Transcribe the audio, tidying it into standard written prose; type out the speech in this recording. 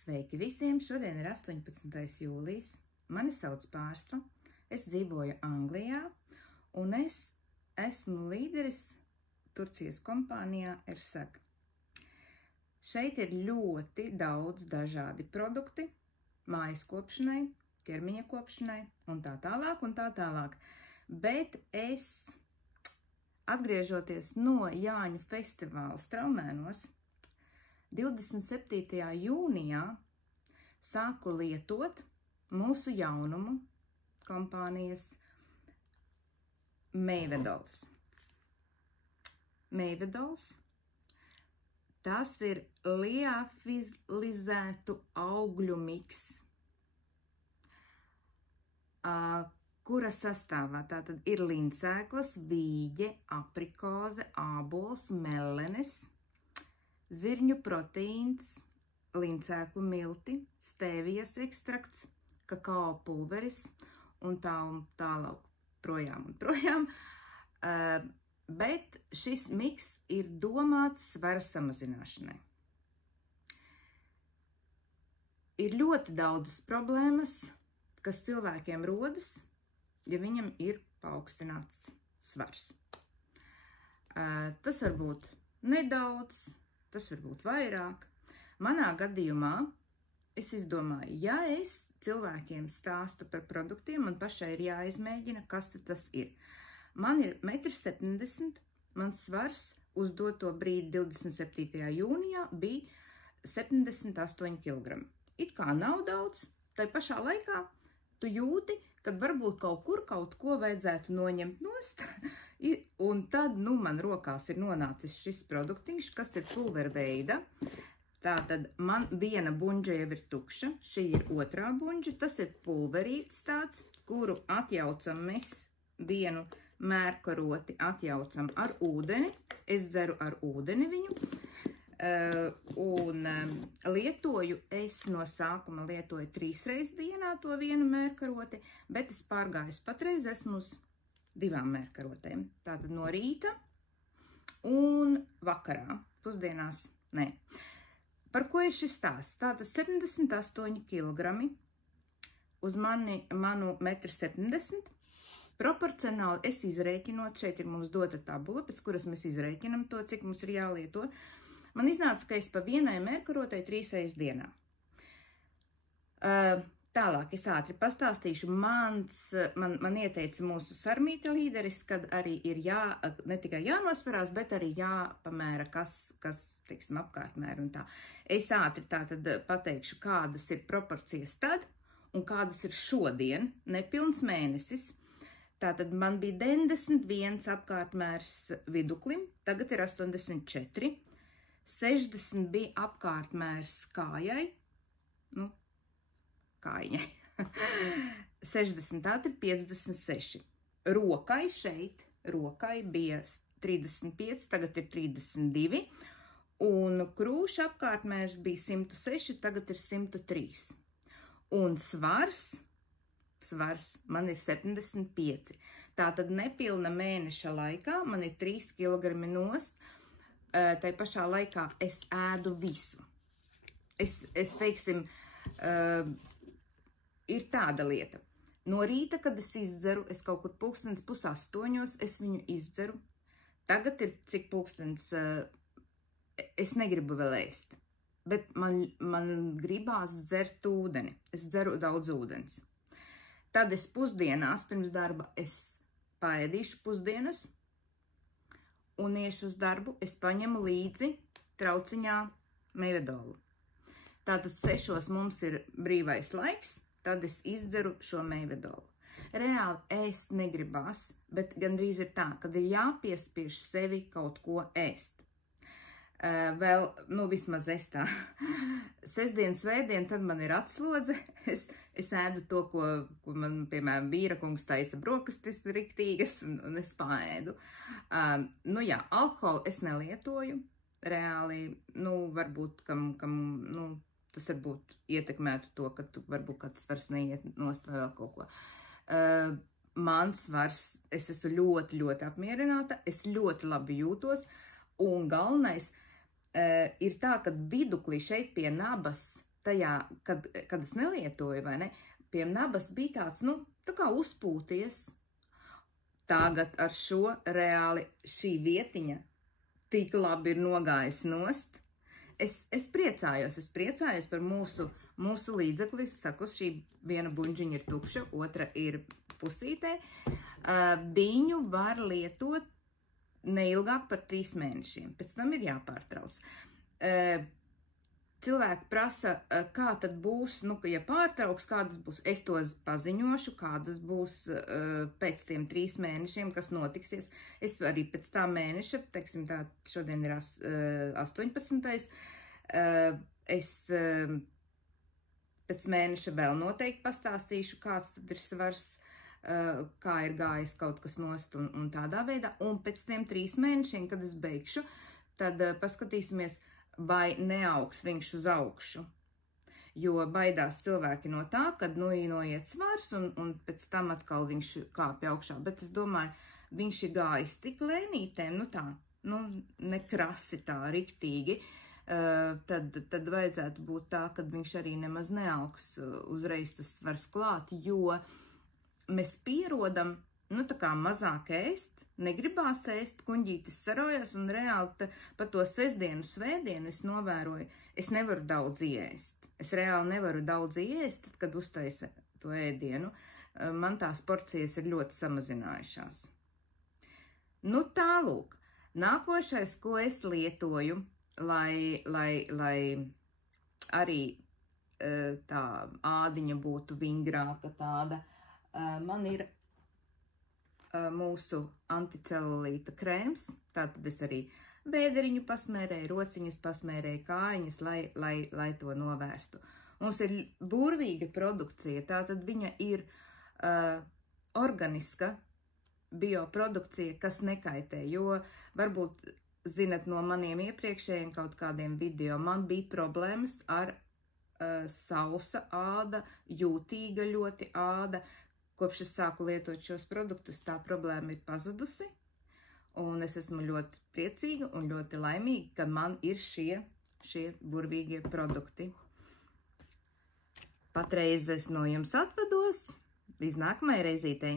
Sveiki visiem! Šodien ir 18. jūlijas. Mani sauc Pārsla. Es dzīvoju Anglijā un es esmu līderis Turcijas kompānijā Ersag. Šeit ir ļoti daudz dažādi produkti mājas kopšanai, ķermeņa kopšanai un tā tālāk. Bet es, atgriežoties no Jāņu festivāla Straumēnos, 27. jūnijā sāku lietot mūsu jaunumu kompānijas Meivedols. Meivedols, tas ir liofilizētu augļu miks, kura sastāvā tātad ir lincēklas, vīģe, aprikoze, ābols, melenes, zirņu proteīns, lincēklu milti, stēvijas ekstrakts, kakao pulveris un tālāk projām. Bet šis miks ir domāts svara samazināšanai. Ir ļoti daudzas problēmas, kas cilvēkiem rodas, ja viņam ir paaugstināts svars. Tas var būt nedaudz, tas var būt vairāk. Manā gadījumā es izdomāju, ja es cilvēkiem stāstu par produktiem, man pašai ir jāizmēģina, kas tas ir. Man ir 1,70 m, mans svars uz doto brīdi 27. jūnijā bija 78 kg. It kā nav daudz, tai pašā laikā tu jūti, kad varbūt kaut ko vajadzētu noņemt nost, un tad, man rokās ir nonācis šis produktiņš, kas ir pulverveida. Tātad man viena buņģa jau ir tukša, šī ir otrā buņģa, tas ir pulverīts tāds, kuru atjaucam mēs vienu mērkaroti, atjaucam ar ūdeni, es dzeru ar ūdeni viņu, un lietoju, es no sākuma lietoju 3 reizes dienā to vienu mērkaroti, bet es pārgāju patreiz esmu uz 2 mērkarotēm. Tātad no rīta un vakarā, pusdienās, nē. Par ko ir šis stāsts? Tātad 78 kg uz manu 1,70 m. Proporcionāli es izrēķinot, šeit ir mums dota tabula, pēc kuras mēs izrēķinam to, cik mums ir jālieto. Man iznāca, ka es pa vienai mērkarotei 3 reizes dienā. Tālāk es ātri pastāstīšu. Man ieteica mūsu sarmīta līderis, kad arī ir ne tikai jānosvarās, bet arī jāpamēra, kas teiksim, apkārtmēra un tā. Es ātri tātad pateikšu, kādas ir proporcijas tad un kādas ir šodien, nepilns mēnesis. Tātad man bija 91 apkārtmērs viduklim, tagad ir 84. 60 bija apkārtmērs kājai, kājiņai. 60, tātad 56. Rokai bija 35, tagad ir 32. Un krūša apkārtmērs bija 106, tagad ir 103. Un svars man ir 75. Tātad nepilna mēneša laikā man ir 3 kg nost. Tai pašā laikā es ēdu visu. Es teiksim, ir tāda lieta. No rīta, kad es izdzeru, es kaut kur 7:30, es viņu izdzeru. Tagad ir cik pulkstens, es negribu vēl ēst. Bet man gribās dzert ūdeni. Es dzeru daudz ūdens. Tad es pusdienās pirms darba es paēdīšu pusdienas un iešu uz darbu, es paņemu līdzi trauciņā Meivedolu. Tātad 6 mums ir brīvais laiks, tad es izdzeru šo Meivedolu. Reāli ēst negribās, bet gandrīz ir tā, kad ir jāpiespiež sevi kaut ko ēst. Vēl, vismaz es tā. Sestdien, svētdien, tad man ir atslodze. Es ēdu to, ko man, piemēram, vīra kungs taisa brokastis riktīgas, un es paēdu. Alkoholu es nelietoju. Reāli, varbūt, tas varbūt ietekmētu to, ka tu varbūt kāds svars neiet nost vai vēl kaut ko. Mans svars, es esmu ļoti, ļoti apmierināta, es ļoti labi jūtos, un galvenais, ir tā, ka viduklī šeit pie nabas tajā, kad es nelietoju, vai ne, pie nabas bija tāds, nu, tā kā uzpūties. Tagad ar šo reāli šī vietiņa tik labi ir nogājis nost. Es priecājos par mūsu līdzekli. Saku, šī viena buņģiņa ir tukša, otra ir pusītē. Viņu var lietot neilgāk par 3 mēnešiem. Pēc tam ir jāpārtrauc. Cilvēki prasa, kā tad būs, nu, ja pārtrauks, kādas būs. Es to paziņošu, kādas būs pēc tiem 3 mēnešiem, kas notiksies. Es arī pēc tā mēneša, teiksim tā, šodien ir 18. Es pēc mēneša vēl noteikti pastāstīšu, kāds tad ir svars, kā ir gājis kaut kas nost un tādā veidā. Un pēc tiem 3 mēnešiem, kad es beigšu, tad paskatīsimies, vai neaugs viņš uz augšu. Jo baidās cilvēki no tā, kad noiet svars un pēc tam atkal viņš kāpj augšā. Bet es domāju, viņš ir gājis tik lēnītēm, nu tā, nu nekrasi tā, riktīgi, tad vajadzētu būt tā, kad viņš arī nemaz neaugs uzreiz tas svars klāt, jo mēs pierodam, nu, tā kā mazāk ēst, negribās ēst, kuņģītis sarojās, un reāli pa to sestdienu, svētdienu es novēroju, es nevaru daudz ēst. Es reāli nevaru daudz ēst, tad, kad uztaisa to ēdienu. Man tās porcijas ir ļoti samazinājušās. Nu, tālūk. Nākošais, ko es lietoju, lai arī tā ādiņa būtu vingrāka tāda, man ir mūsu anticelulīta krēms, tātad es arī bēderiņu pasmērēju, rociņas pasmērēju, kājiņas, lai to novērstu. Mums ir burvīga produkcija, tātad viņa ir organiska bioprodukcija, kas nekaitē, jo varbūt zinat no maniem iepriekšējiem kaut kādiem video, man bija problēmas ar sausa āda, jūtīga ļoti āda. Kopš es sāku lietot šos produktus, tā problēma ir pazudusi, un es esmu ļoti priecīga un ļoti laimīga, ka man ir šie burvīgie produkti. Patreiz es no jums atvados, līdz nākamajai reizītei.